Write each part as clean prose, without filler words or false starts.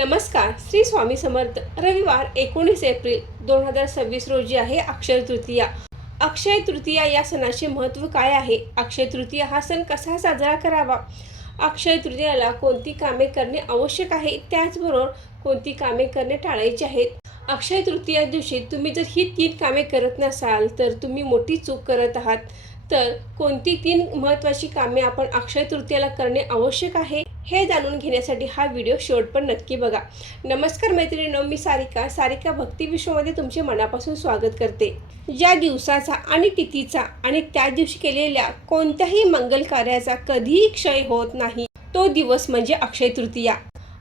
नमस्कार. श्री स्वामी समर्थ. रविवार 19 एप्रिल 2026 रोजी आहे अक्षय तृतीया. अक्षय तृतीया या सणाचे महत्त्व काय आहे? अक्षय तृतीया हा सण कसा साजरा करावा? अक्षय तृतीयाला कोणती कामे करणे आवश्यक आहे, त्याचबरोबर कोणती कामे करणे टाळायची आहेत? अक्षय तृतीया दिवशी तुम्ही जर ही 3 कामे करत नसाल तर तुम्ही मोठी चूक करत आहात. तर कोणती 3 महत्त्वाची कामे आपण अक्षय तृतीयाला करणे आवश्यक आहे हे जाणून घेण्यासाठी हा व्हिडिओ शेवटपर्यंत नक्की बघा. नमस्कार मैत्रिणींनो, मी सारिका भक्ती विश्वमध्ये तुमचे मनापासून स्वागत करते. ज्या दिवसाचा आणि तिथीचा आणि त्या दिवशी केलेल्या कोणत्याही मंगल कार्याचा कधीही क्षय होत नाही, तो दिवस म्हणजे अक्षय तृतीया.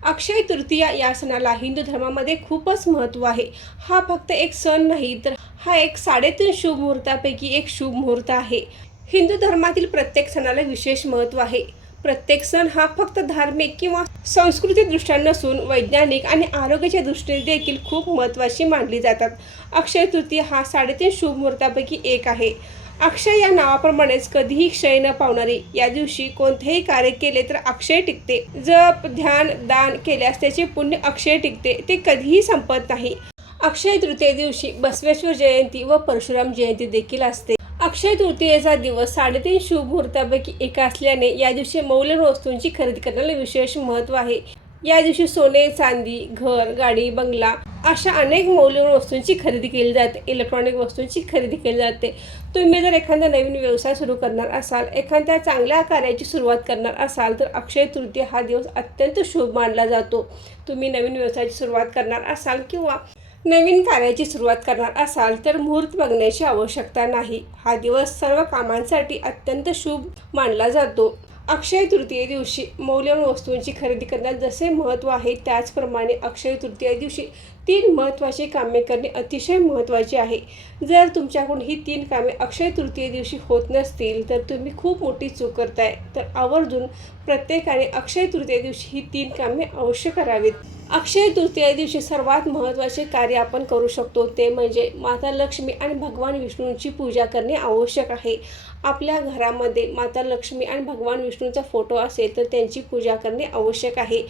अक्षय तृतीया या सणाला हिंदू धर्मामध्ये खूपच महत्त्व आहे. हा फक्त एक सण नाही, तर हा एक 3.5 शुभ मुहूर्तापैकी एक शुभ मुहूर्त आहे. हिंदू धर्मातील प्रत्येक सणाला विशेष महत्त्व आहे. प्रत्येक सण हा फक्त धार्मिक किंवा सांस्कृतिक दृष्ट्या नसून वैज्ञानिक आणि आरोग्याच्या दृष्टीने देखील खूप महत्त्वाची मानली जातात. अक्षय तृतीया हा 3.5 शुभ मुहूर्तापैकी एक आहे. अक्षय या नावाप्रमाणेच कधीही क्षय न पावणारे. या दिवशी कोणतेही कार्य केले तर अक्षय टिकते. जप, ध्यान, दान केल्यास त्याचे पुण्य अक्षय टिकते, ते कधीही संपत नाही. अक्षय तृतीये दिवशी बसवेश्वर जयंती व परशुराम जयंती देखील असते. अक्षय तृतीयेचा दिवस 3.5 शुभ मुहूर्तापैकी एक असल्याने या दिवशी मौल्यवान वस्तूंची खरेदी करण्याला विशेष महत्त्व आहे. या दिवशी सोने, चांदी, घर, गाडी, बंगला अशा अनेक मौल्यवान वस्तूंची खरेदी केली जाते. इलेक्ट्रॉनिक वस्तूंची खरेदी केली जाते. तुम्ही जर एखादा नवीन व्यवसाय सुरू करणार असाल, एखाद्या चांगल्या कार्याची सुरुवात करणार असाल तर अक्षय तृतीया हा दिवस अत्यंत शुभ मानला जातो. तुम्ही नवीन व्यवसायाची सुरुवात करणार असाल किंवा नवीन कार्याची सुरुवात करणार असाल तर मुहूर्त बघण्याची आवश्यकता नाही. हा दिवस सर्व कामांसाठी अत्यंत शुभ मानला जातो. अक्षय तृतीये दिवशी मौल्यवान वस्तूंची खरेदी करण्यात जसे महत्त्व आहे, त्याचप्रमाणे अक्षय तृतीया दिवशी 3 महत्त्वाची कामे करणे अतिशय महत्त्वाचे आहे. जर तुमच्याकडून ही 3 कामे अक्षय तृतीये दिवशी होत नसतील तर तुम्ही खूप मोठी चूक करताय. तर आवर्जून प्रत्येकाने अक्षय तृतीया दिवशी ही 3 कामे अवश्य करावीत. अक्षय तृतीया दिवशी सर्वात महत्त्वाचे कार्य आपण करू शकतो ते म्हणजे माता लक्ष्मी आणि भगवान विष्णूंची पूजा करणे आवश्यक आहे. आपल्या घरामध्ये माता लक्ष्मी आणि भगवान विष्णूंचा फोटो असेल तर त्यांची पूजा करणे आवश्यक आहे.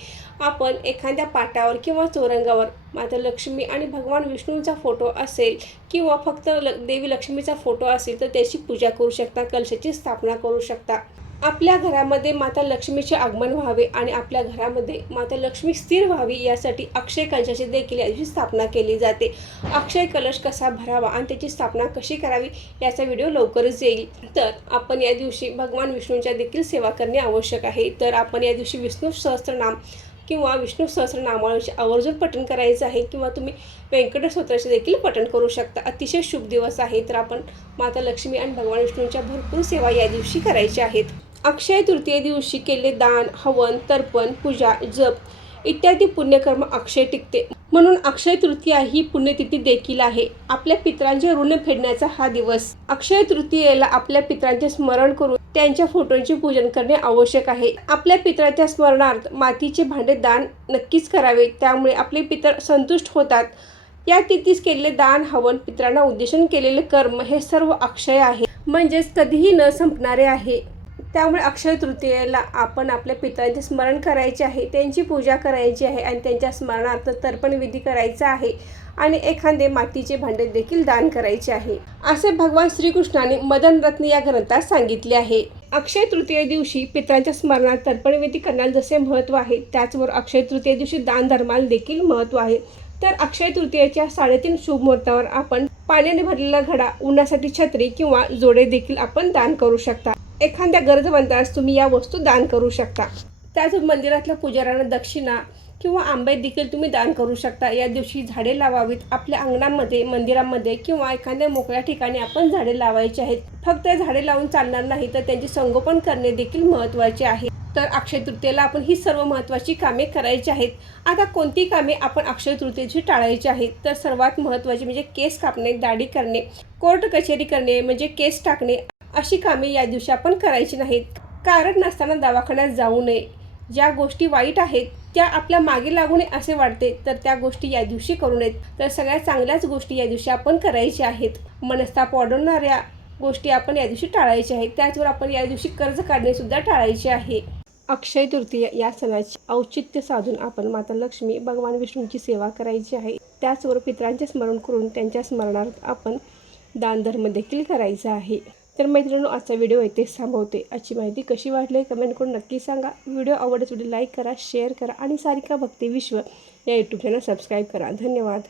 आपण एखाद्या पाटावर किंवा चौरंगावर माता लक्ष्मी आणि भगवान विष्णूंचा फोटो असेल किंवा फक्त देवी लक्ष्मीचा फोटो असेल तर त्याची पूजा करू शकता, कलशाची स्थापना करू शकता. आपल्या घरामध्ये माता लक्ष्मीचे आगमन व्हावे आणि आपल्या घरामध्ये माता लक्ष्मी स्थिर व्हावी यासाठी अक्षय कलशाची देखील याची स्थापना केली जाते. अक्षय कलश कसा भरावा आणि त्याची स्थापना कशी करावी याचा व्हिडिओ लवकरच येईल. तर आपण या दिवशी भगवान विष्णूंच्या देखील सेवा करणे आवश्यक आहे. तर आपण या दिवशी विष्णू सहस्त्रनाम किंवा विष्णू सहस्त्रनामावळीचे आवर्जून पठण करायचं आहे किंवा तुम्ही व्यंकटेश्वर स्तोत्राचे देखील पठण करू शकता. अतिशय शुभ दिवस आहे. तर आपण माता लक्ष्मी आणि भगवान विष्णूंच्या भरपूर सेवा या दिवशी करायच्या आहेत. अक्षय तृतीये दिवशी केले दान, हवन, तर्पण, पूजा, जप इत्यादी पुण्यकर्म अक्षय टिकते. म्हणून अक्षय तृतीया ही पुण्यतिथी देखील आहे. आपल्या पितरांचे ऋण फेडण्याचा हा दिवस. अक्षय तृतीयेला आपल्या पितरांचे स्मरण करून त्यांच्या फोटोंचे पूजन करणे आवश्यक आहे. आपल्या पितरांच्या स्मरणार्थ मातीचे भांडे दान नक्कीच करावे, त्यामुळे आपले पितर संतुष्ट होतात. या तिथीस केलेले दान, हवन, पितरांना उद्देशून केलेले कर्म हे सर्व अक्षय आहे, म्हणजेच कधीही न संपणारे आहे. त्यामुळे अक्षय तृतीयेला आपण आपल्या पितरांचे स्मरण करायचे आहे, त्यांची पूजा करायची आहे आणि त्यांच्या स्मरणार्थ तर्पण विधी करायचा आहे आणि एखादे मातीचे भांडे देखील दान करायचे आहे, असे भगवान श्रीकृष्णाने मदन रत्न या ग्रंथात सांगितले आहे. अक्षय तृतीये दिवशी पितरांच्या स्मरणार्थ तर्पण विधी करण्याला जसे महत्त्व आहे, त्याचबरोबर अक्षय तृतीये दिवशी दान धर्माला देखील महत्त्व आहे. तर अक्षय तृतीयेच्या 3.5 शुभ मुहूर्तावर आपण पाण्याने भरलेला घडा, उन्हासाठी छत्री किंवा जोडे देखील आपण दान करू शकता. एखाद्या गरजवंतास तुम्ही या वस्तू दान करू शकता. त्याच मंदिरातल्या पुजाऱ्यांना दक्षिणा किंवा आंबे देखील तुम्ही दान करू शकता. या दिवशी झाडे लावावीत. आपल्या अंगणामध्ये, मंदिरामध्ये किंवा एखाद्या मोकळ्या ठिकाणी आपण झाडे लावायची आहेत. फक्त झाडे लावून चालणार नाही, तर त्यांचे संगोपन करणे देखील महत्त्वाचे आहे. तर अक्षय तृतीयेला आपण ही सर्व महत्त्वाची कामे करायची आहेत. आता कोणती कामे आपण अक्षय तृतीयेची टाळायची आहेत? तर सर्वात महत्त्वाची म्हणजे केस कापणे, दाढी करणे, कोर्ट कचेरी करणे म्हणजे केस टाकणे अशी कामे या दिवशी आपण करायची नाहीत. कारण नसताना दवाखान्यात जाऊ नये. ज्या गोष्टी वाईट आहेत त्या आपल्या मागे लागू नये असे वाटते तर त्या गोष्टी या दिवशी करू नयेत. तर सगळ्या चांगल्याच गोष्टी या दिवशी आपण करायच्या आहेत. मनस्ताप वाढवणाऱ्या गोष्टी आपण या दिवशी टाळायच्या आहेत. त्याचवर आपण या दिवशी कर्ज काढणे सुद्धा टाळायचे आहे. अक्षय तृतीया या सणाची औचित्य साधून आपण माता लक्ष्मी भगवान विष्णूंची सेवा करायची आहे. त्याचबरोबर पितरांचे स्मरण करून त्यांच्या स्मरणार्थ आपण दानधर्म देखील करायचा आहे. तर मैत्रिणींनो, आजचा व्हिडिओ इथेच थांबवते. आजची माहिती कशी वाटली कमेंट करून नक्की सांगा. व्हिडिओ आवडल्यास व्हिडिओ लाईक करा, शेअर करा आणि सारिका भक्ती विश्व या यूट्यूब चॅनल सबस्क्राईब करा. धन्यवाद.